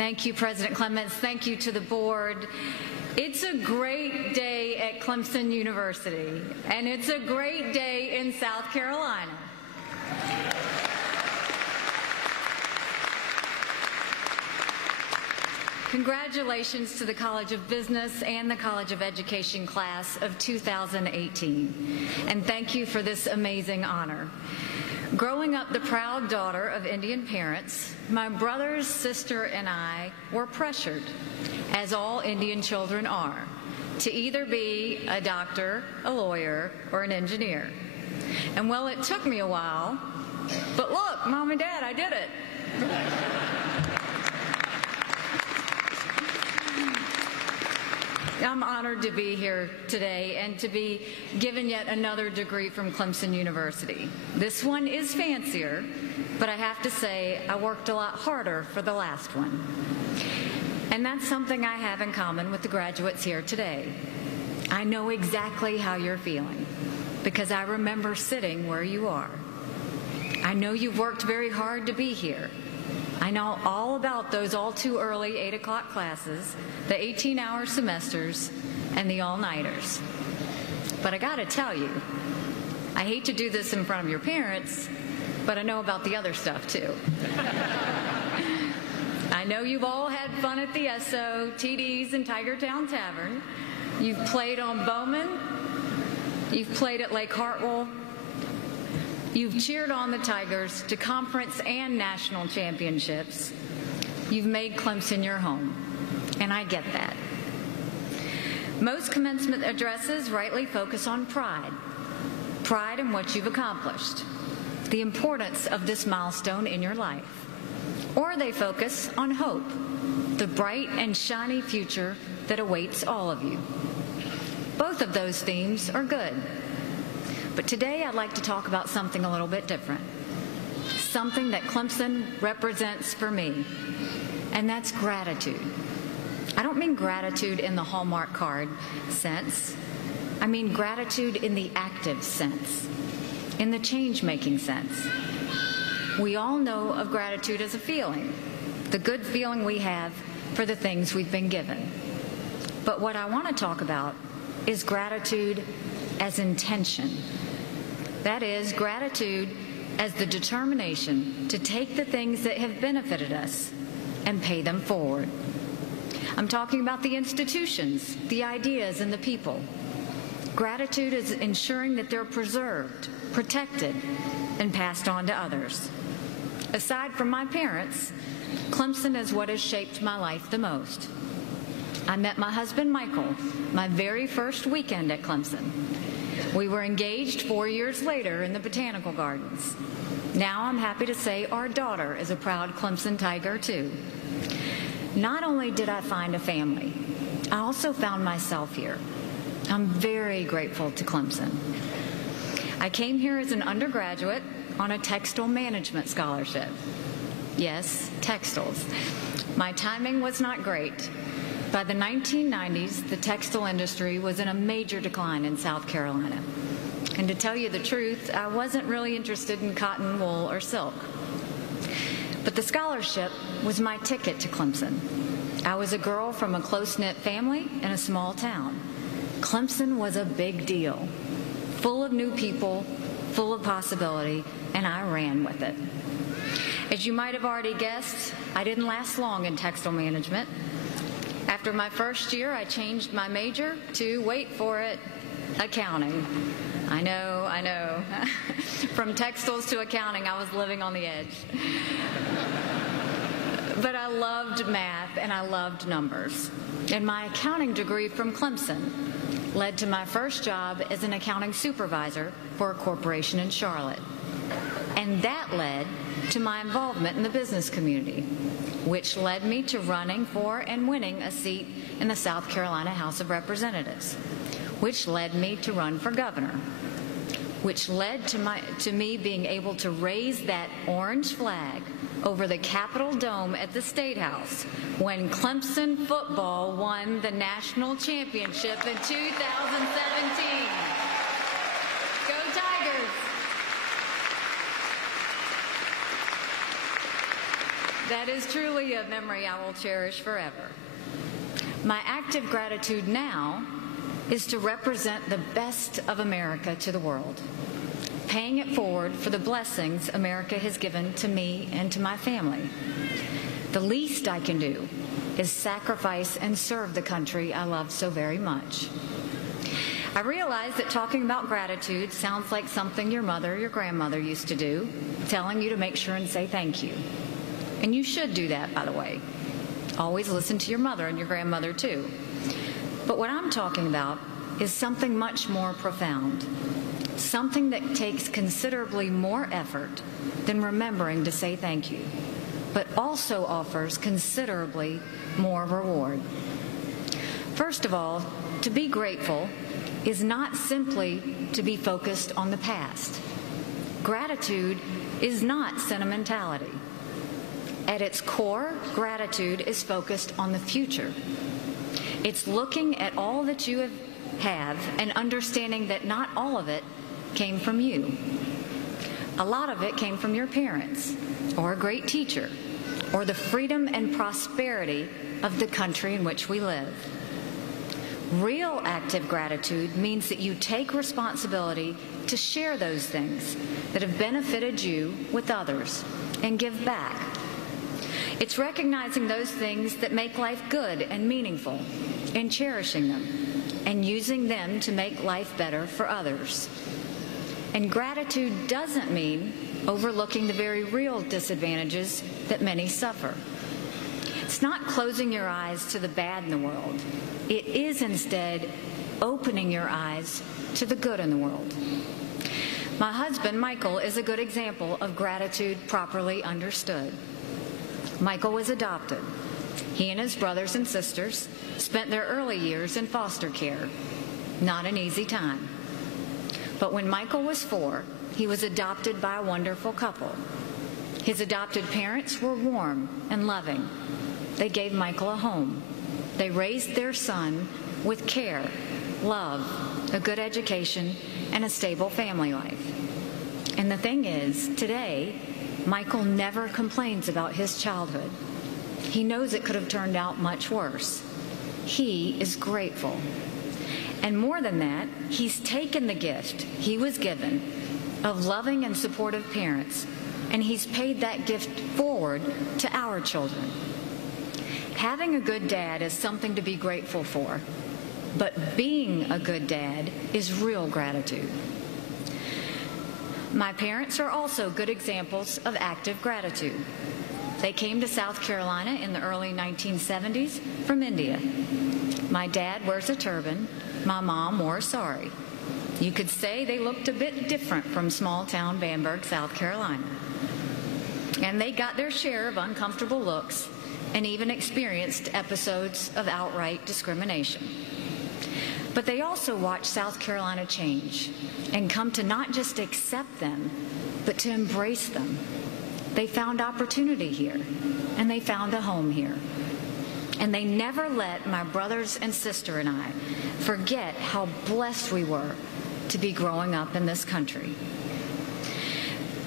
Thank you, President Clements. Thank you to the board. It's a great day at Clemson University, and it's a great day in South Carolina. Congratulations to the College of Business and the College of Education class of 2018, and thank you for this amazing honor. Growing up the proud daughter of Indian parents, my brothers, sister, and I were pressured, as all Indian children are, to either be a doctor, a lawyer, or an engineer. And well, it took me a while, but look, Mom and Dad, I did it. I'm honored to be here today and to be given yet another degree from Clemson University. This one is fancier, but I have to say I worked a lot harder for the last one. And that's something I have in common with the graduates here today. I know exactly how you're feeling because I remember sitting where you are. I know you've worked very hard to be here. I know all about those all too early 8 o'clock classes, the 18-hour semesters, and the all-nighters. But I gotta tell you, I hate to do this in front of your parents, but I know about the other stuff too. I know you've all had fun at the SO, TD's, and Tigertown Tavern. You've played on Bowman. You've played at Lake Hartwell. You've cheered on the Tigers to conference and national championships. You've made Clemson your home, and I get that. Most commencement addresses rightly focus on pride. Pride in what you've accomplished, the importance of this milestone in your life. Or they focus on hope, the bright and shiny future that awaits all of you. Both of those themes are good. But today I'd like to talk about something a little bit different, something that Clemson represents for me, and that's gratitude. I don't mean gratitude in the Hallmark card sense. I mean gratitude in the active sense, in the change-making sense. We all know of gratitude as a feeling, the good feeling we have for the things we've been given. But what I want to talk about is gratitude as intention. That is, gratitude as the determination to take the things that have benefited us and pay them forward. I'm talking about the institutions, the ideas, and the people. Gratitude is ensuring that they're preserved, protected, and passed on to others. Aside from my parents, Clemson is what has shaped my life the most. I met my husband, Michael, my very first weekend at Clemson. We were engaged 4 years later in the Botanical Gardens. Now I'm happy to say our daughter is a proud Clemson Tiger, too. Not only did I find a family, I also found myself here. I'm very grateful to Clemson. I came here as an undergraduate on a textile management scholarship. Yes, textiles. My timing was not great. By the 1990s, the textile industry was in a major decline in South Carolina. And to tell you the truth, I wasn't really interested in cotton, wool, or silk. But the scholarship was my ticket to Clemson. I was a girl from a close-knit family in a small town. Clemson was a big deal, full of new people, full of possibility, and I ran with it. As you might have already guessed, I didn't last long in textile management. After my first year, I changed my major to, wait for it, accounting. I know. From textiles to accounting, I was living on the edge. But I loved math and I loved numbers. And my accounting degree from Clemson led to my first job as an accounting supervisor for a corporation in Charlotte. And that led to my involvement in the business community, which led me to running for and winning a seat in the South Carolina House of Representatives, which led me to run for governor, which led to me being able to raise that orange flag over the Capitol Dome at the State House when Clemson football won the national championship in 2017. Go Tigers! That is truly a memory I will cherish forever. My act of gratitude now is to represent the best of America to the world, paying it forward for the blessings America has given to me and to my family. The least I can do is sacrifice and serve the country I love so very much. I realize that talking about gratitude sounds like something your mother or your grandmother used to do, telling you to make sure and say thank you. And you should do that, by the way. Always listen to your mother and your grandmother, too. But what I'm talking about is something much more profound, something that takes considerably more effort than remembering to say thank you, but also offers considerably more reward. First of all, to be grateful is not simply to be focused on the past. Gratitude is not sentimentality. At its core, gratitude is focused on the future. It's looking at all that you have and understanding that not all of it came from you. A lot of it came from your parents, or a great teacher, or the freedom and prosperity of the country in which we live. Real active gratitude means that you take responsibility to share those things that have benefited you with others and give back. It's recognizing those things that make life good and meaningful and cherishing them and using them to make life better for others. And gratitude doesn't mean overlooking the very real disadvantages that many suffer. It's not closing your eyes to the bad in the world. It is instead opening your eyes to the good in the world. My husband, Michael, is a good example of gratitude properly understood. Michael was adopted. He and his brothers and sisters spent their early years in foster care. Not an easy time. But when Michael was 4, he was adopted by a wonderful couple. His adopted parents were warm and loving. They gave Michael a home. They raised their son with care, love, a good education, and a stable family life. And the thing is, today, Michael never complains about his childhood. He knows it could have turned out much worse. He is grateful. And more than that, he's taken the gift he was given of loving and supportive parents, and he's paid that gift forward to our children. Having a good dad is something to be grateful for, but being a good dad is real gratitude. My parents are also good examples of active gratitude. They came to South Carolina in the early 1970s from India. My dad wears a turban. My mom wore a sari. You could say they looked a bit different from small-town Bamberg, South Carolina. And they got their share of uncomfortable looks and even experienced episodes of outright discrimination. But they also watched South Carolina change and come to not just accept them, but to embrace them. They found opportunity here, and they found a home here. And they never let my brothers and sister and I forget how blessed we were to be growing up in this country.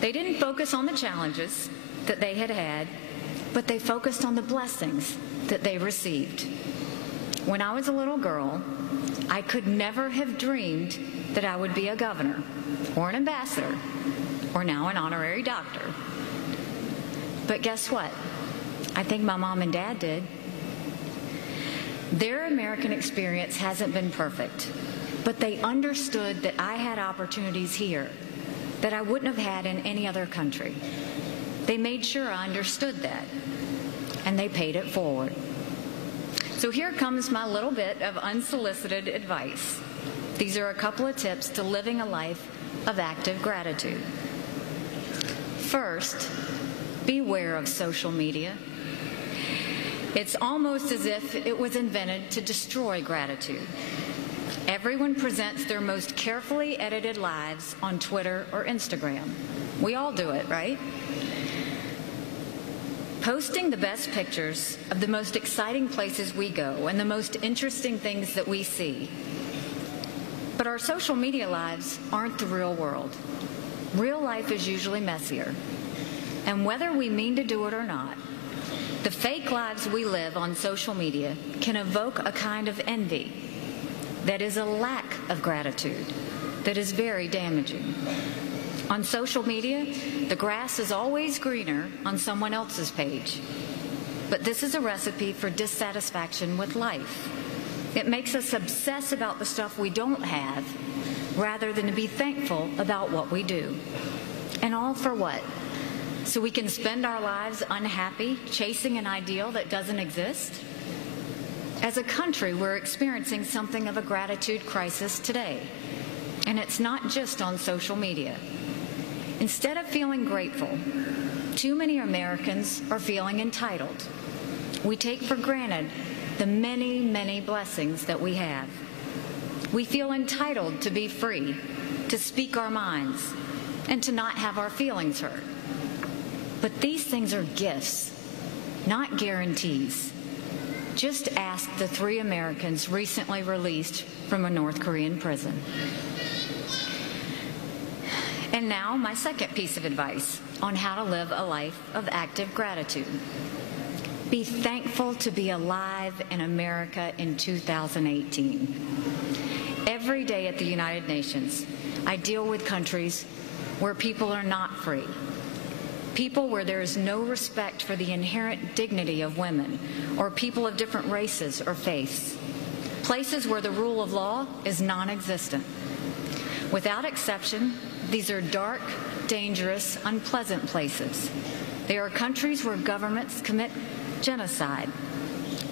They didn't focus on the challenges that they had, but they focused on the blessings that they received. When I was a little girl, I could never have dreamed that I would be a governor or an ambassador or now an honorary doctor. But guess what? I think my mom and dad did. Their American experience hasn't been perfect, but they understood that I had opportunities here that I wouldn't have had in any other country. They made sure I understood that, and they paid it forward. So here comes my little bit of unsolicited advice. These are a couple of tips to living a life of active gratitude. First, beware of social media. It's almost as if it was invented to destroy gratitude. Everyone presents their most carefully edited lives on Twitter or Instagram. We all do it, right? Posting the best pictures of the most exciting places we go and the most interesting things that we see. But our social media lives aren't the real world. Real life is usually messier. And whether we mean to do it or not, The fake lives we live on social media can evoke a kind of envy that is a lack of gratitude that is very damaging. On social media, the grass is always greener on someone else's page. But this is a recipe for dissatisfaction with life. It makes us obsess about the stuff we don't have rather than to be thankful about what we do. And all for what? So we can spend our lives unhappy, chasing an ideal that doesn't exist? As a country, we're experiencing something of a gratitude crisis today. And it's not just on social media. Instead of feeling grateful, too many Americans are feeling entitled. We take for granted the many, many blessings that we have. We feel entitled to be free, to speak our minds, and to not have our feelings hurt. But these things are gifts, not guarantees. Just ask the 3 Americans recently released from a North Korean prison. And now, my second piece of advice on how to live a life of active gratitude. Be thankful to be alive in America in 2018. Every day at the United Nations, I deal with countries where people are not free. People where there is no respect for the inherent dignity of women or people of different races or faiths. Places where the rule of law is non-existent. Without exception, these are dark, dangerous, unpleasant places. They are countries where governments commit genocide.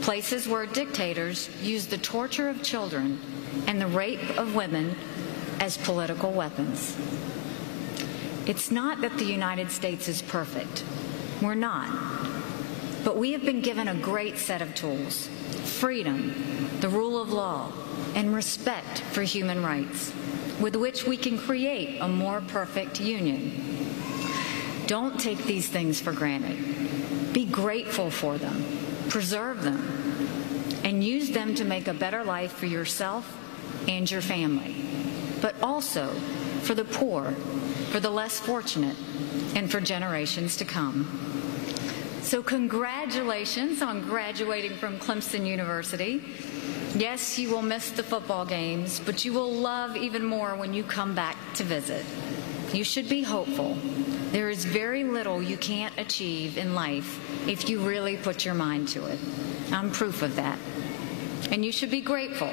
Places where dictators use the torture of children and the rape of women as political weapons. It's not that the United States is perfect. We're not. But we have been given a great set of tools: freedom, the rule of law, and respect for human rights, with which we can create a more perfect union. Don't take these things for granted. Be grateful for them, preserve them, and use them to make a better life for yourself and your family, but also for the poor, for the less fortunate, and for generations to come. So congratulations on graduating from Clemson University. Yes, you will miss the football games, but you will love even more when you come back to visit. You should be hopeful. There is very little you can't achieve in life if you really put your mind to it. I'm proof of that. And you should be grateful,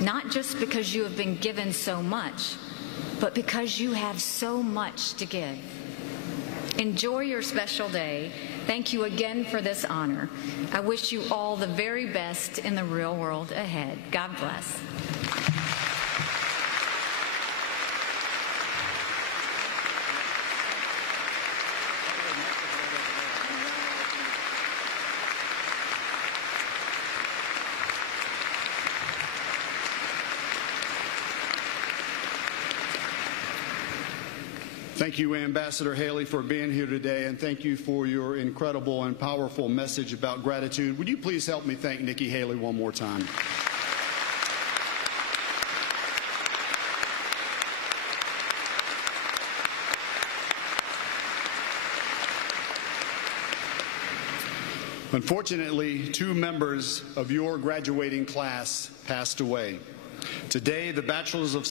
not just because you have been given so much, but because you have so much to give. Enjoy your special day. Thank you again for this honor. I wish you all the very best in the real world ahead. God bless. Thank you, Ambassador Haley, for being here today, and thank you for your incredible and powerful message about gratitude. Would you please help me thank Nikki Haley one more time? Unfortunately, 2 members of your graduating class passed away. Today, the Bachelors of